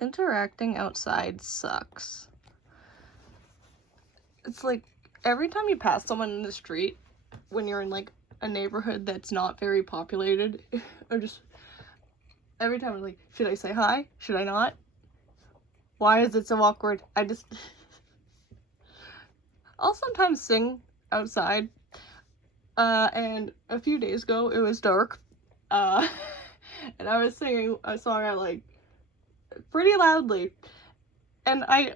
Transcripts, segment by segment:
Interacting outside sucks. It's like every time you pass someone in the street when you're in like a neighborhood that's not very populated, or just every time I'm like, should I say hi? Should I not? Why is it so awkward? I'll sometimes sing outside. And a few days ago it was dark. And I was singing a song I like pretty loudly. And I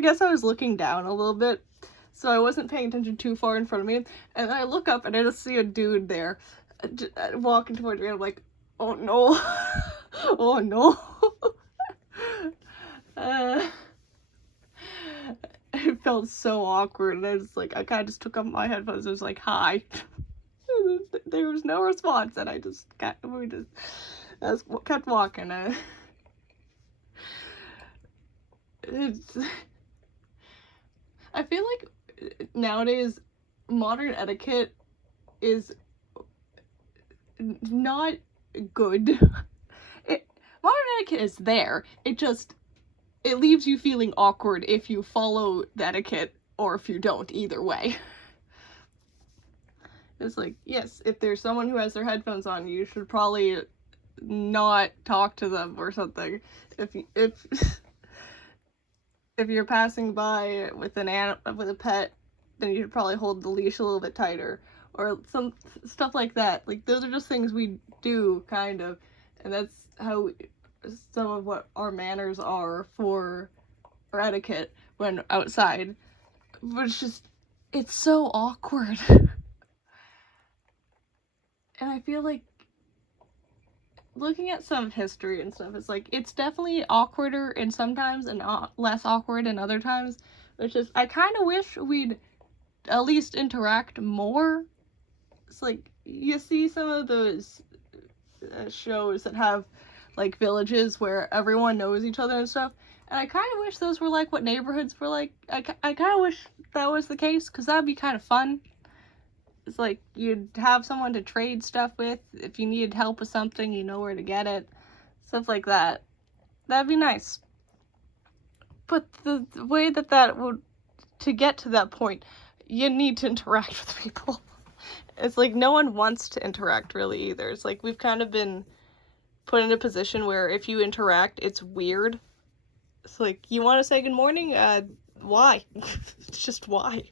guess I was looking down a little bit, so I wasn't paying attention too far in front of me. And I look up and I just see a dude there walking towards me. And I'm like, oh no, oh no. It felt so awkward, and I kind of just took off my headphones and was like, hi. There was no response, and I just kept walking. I feel like nowadays modern etiquette is not good. Modern etiquette is there. It leaves you feeling awkward if you follow the etiquette or if you don't, either way. It's like, yes, if there's someone who has their headphones on, you should probably not talk to them or something. If you're passing by with with a pet, then you should probably hold the leash a little bit tighter, or some stuff like that. Like, those are just things we do, kind of, and that's how some of what our manners are for our etiquette when outside. But it's so awkward. And I feel like looking at some history and stuff, it's like, it's definitely awkwarder in sometimes and less awkward in other times, which is, I kind of wish we'd at least interact more. It's like, you see some of those shows that have like villages where everyone knows each other and stuff, and I kind of wish those were like what neighborhoods were like. I kind of wish that was the case, because that'd be kind of fun. It's like, you'd have someone to trade stuff with. If you needed help with something, you know where to get it. Stuff like that. That'd be nice. But the way that would, to get to that point, you need to interact with people. It's like, no one wants to interact really either. It's like, we've kind of been put in a position where if you interact, it's weird. It's like, you want to say good morning? Why? It's just why?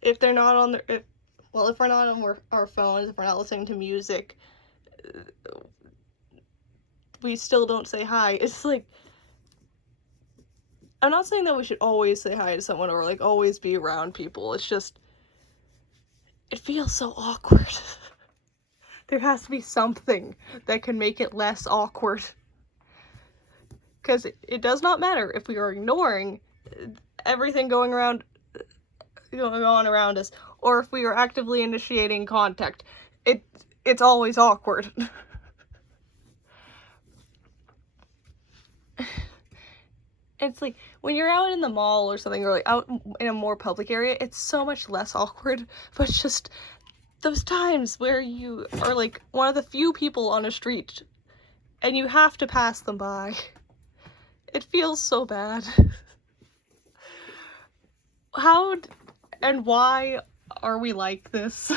If they're not on their, if we're not on our phones, if we're not listening to music, we still don't say hi. It's like, I'm not saying that we should always say hi to someone or like always be around people. It's just, it feels so awkward. There has to be something that can make it less awkward. Because it does not matter if we are ignoring everything going on around us, or if we are actively initiating contact. It's always awkward. It's like, when you're out in the mall or something, or like out in a more public area, it's so much less awkward. But it's just those times where you are like one of the few people on a street and you have to pass them by. It feels so bad. How and why are we like this?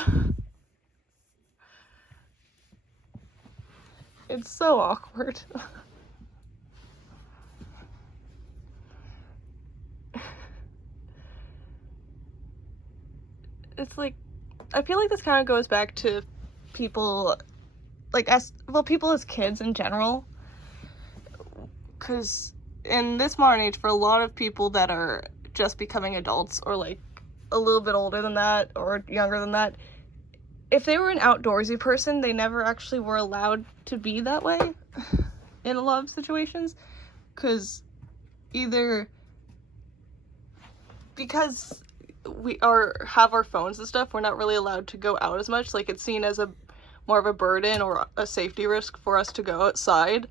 It's so awkward. It's like, I feel like this kind of goes back to people, like, people as kids in general. Because in this modern age, for a lot of people that are just becoming adults, or like a little bit older than that, or younger than that, if they were an outdoorsy person, they never actually were allowed to be that way in a lot of situations. Because we have our phones and stuff, we're not really allowed to go out as much. Like, it's seen as more of a burden or a safety risk for us to go outside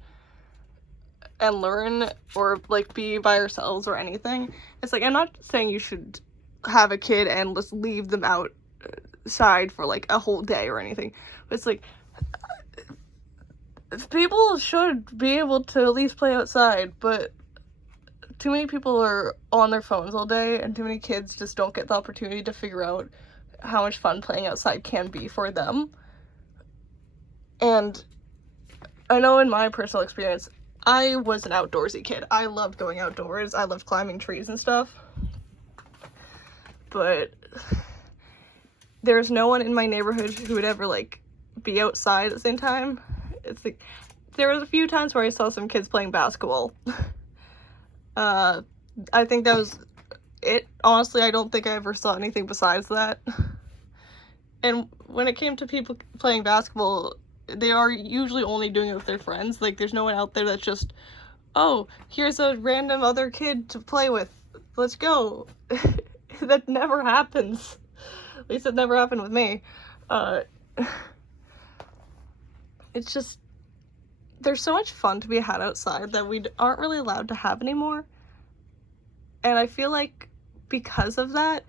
and learn, or like be by ourselves or anything. It's like, I'm not saying you should have a kid and just leave them outside for like a whole day or anything, but it's like, people should be able to at least play outside, but too many people are on their phones all day, and too many kids just don't get the opportunity to figure out how much fun playing outside can be for them. And I know in my personal experience, I was an outdoorsy kid. I loved going outdoors. I loved climbing trees and stuff. But there's no one in my neighborhood who would ever, like, be outside at the same time. It's like, there was a few times where I saw some kids playing basketball. I think that was it. Honestly, I don't think I ever saw anything besides that. And when it came to people playing basketball, they are usually only doing it with their friends. Like, there's no one out there that's just, oh, here's a random other kid to play with. Let's go. That never happens. At least it never happened with me. It's just, there's so much fun to be had outside that we aren't really allowed to have anymore. And I feel like because of that,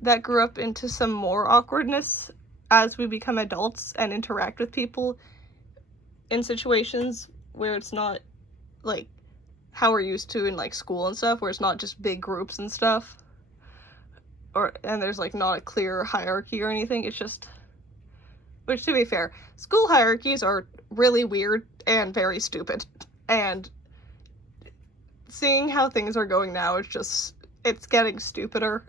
that grew up into some more awkwardness as we become adults and interact with people in situations where it's not like how we're used to in like school and stuff, where it's not just big groups and stuff, and there's like not a clear hierarchy or anything. It's just, which to be fair, school hierarchies are really weird and very stupid, and seeing how things are going now, it's getting stupider.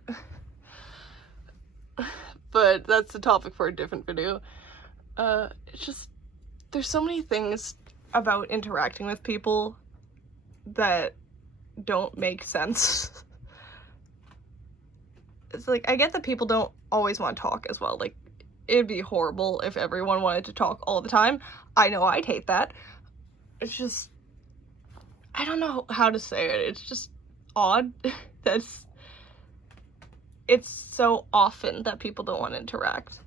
But that's a topic for a different video. It's just, there's so many things about interacting with people that don't make sense. It's like, I get that people don't always want to talk as well. Like, it'd be horrible if everyone wanted to talk all the time. I know I'd hate that. It's just, I don't know how to say it. It's just odd it's so often that people don't want to interact.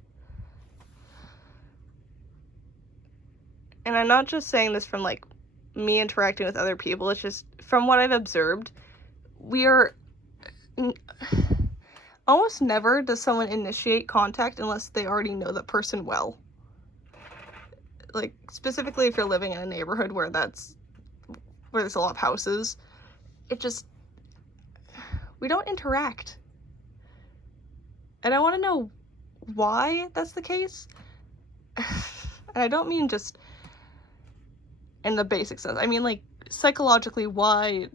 And I'm not just saying this from like me interacting with other people. It's just from what I've observed, almost never does someone initiate contact unless they already know the person well. Like, specifically if you're living in a neighborhood where there's a lot of houses, we don't interact. And I want to know why that's the case. And I don't mean just in the basic sense. I mean, like, psychologically, why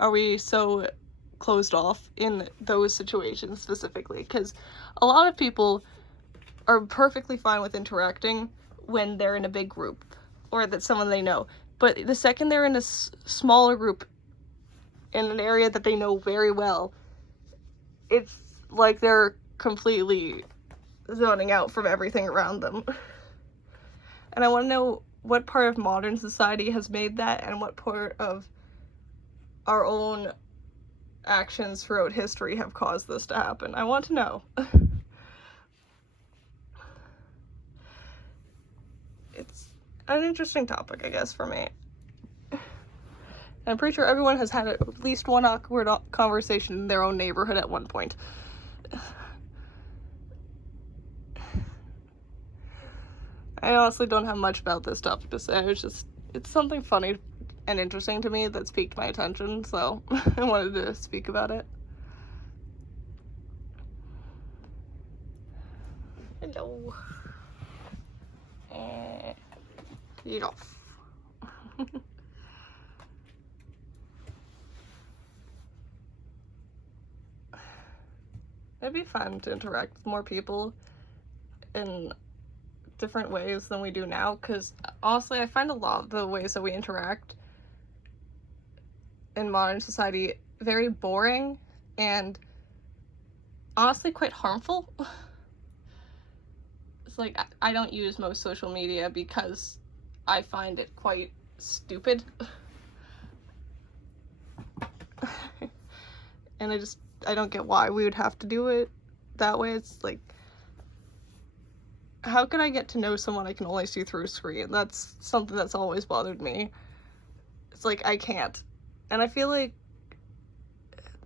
are we so closed off in those situations specifically? Because a lot of people are perfectly fine with interacting when they're in a big group or that's someone they know. But the second they're in a smaller group in an area that they know very well, it's like they're completely zoning out from everything around them. And I want to know what part of modern society has made that, and what part of our own actions throughout history have caused this to happen. I want to know. It's an interesting topic, I guess, for me. I'm pretty sure everyone has had at least one awkward conversation in their own neighborhood at one point. I honestly don't have much about this topic to say. It's something funny and interesting to me that's piqued my attention, so I wanted to speak about it. Hello. Yeah. It'd be fun to interact with more people in different ways than we do now, because honestly I find a lot of the ways that we interact in modern society very boring and honestly quite harmful. It's like, I don't use most social media because I find it quite stupid. And I don't get why we would have to do it that way. It's like, how can I get to know someone I can only see through a screen? That's something that's always bothered me. It's like, I can't. And I feel like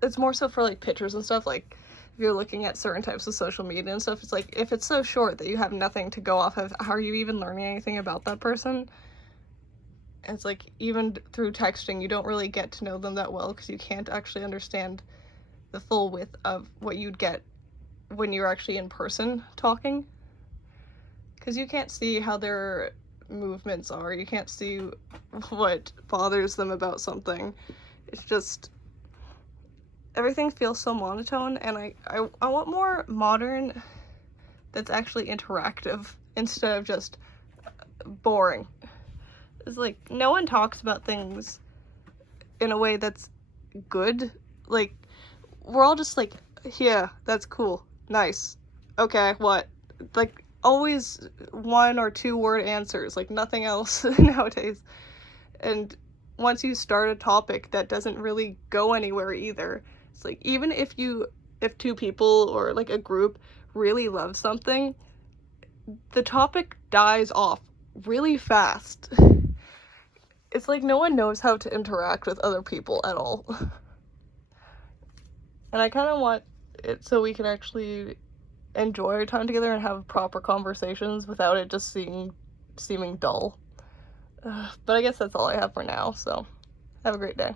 it's more so for like pictures and stuff. Like, if you're looking at certain types of social media and stuff, it's like, if it's so short that you have nothing to go off of, how are you even learning anything about that person? It's like, even through texting, you don't really get to know them that well because you can't actually understand the full width of what you'd get when you're actually in person talking. Because you can't see how their movements are, you can't see what bothers them about something. It's just, everything feels so monotone, and I want more modern that's actually interactive instead of just boring. It's like, no one talks about things in a way that's good. Like, we're all just like, yeah, that's cool, nice, okay, what? Like, always 1 or 2 word answers, like nothing else nowadays. And once you start a topic that doesn't really go anywhere either, it's like, even if 2 people or like a group really love something, the topic dies off really fast. It's like no one knows how to interact with other people at all. And I kind of want it so we can actually enjoy our time together and have proper conversations without it just seeming dull. But I guess that's all I have for now, so have a great day.